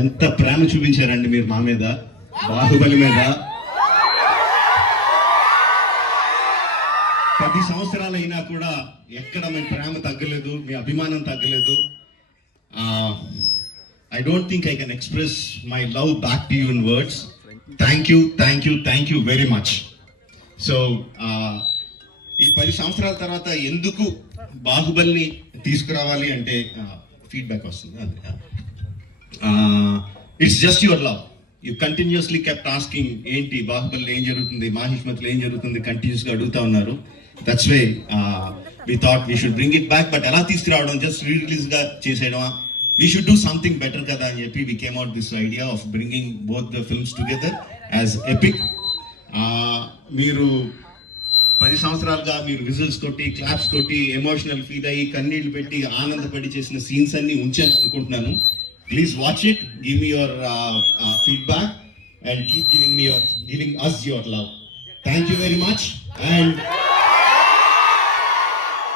ఎంత ప్రేమ చూపించారండి మీరు మా మీద, బాహుబలి మీద. 10 సంవత్సరాలు అయినా కూడా ఎక్కడ మీ ప్రేమ తగ్గలేదు, మీ అభిమానం తగ్గలేదు. I don't think I can express my love back to you in words. Thank you very much. So ఈ 10 సంవత్సరాల తర్వాత ఎందుకు బాహుబలిని తీసుకురావాలి అంటే ఫీడ్బ్యాక్ వస్తుంది. It's just your love. You continuously kept asking ఏంటి బాహుబలిలో ఏం జరుగుతుంది, మాహిష్మతిలో ఏం జరుగుతుంది, కంటిన్యూస్గా అడుగుతా ఉన్నారు. That's way we thought we should bring it back. But ఎలా తీసుకురావడం, జస్ట్ రిలీజ్గా చేసేయడమా, we should do something better kada అని చెప్పి we came out this idea of bringing both the films together as epic. మీరు 10 సంవత్సరాలుగా మీరు విజిల్స్ కొట్టి, క్లాప్స్ కొట్టి, ఎమోషనల్ ఫీల్ అయ్యి, కన్నీళ్లు పెట్టి, ఆనందపడి చేసిన సీన్స్ అన్ని ఉంచాను అనుకుంటున్నాను. Please watch it, give me your feedback and keep giving us your love. Thank you very much and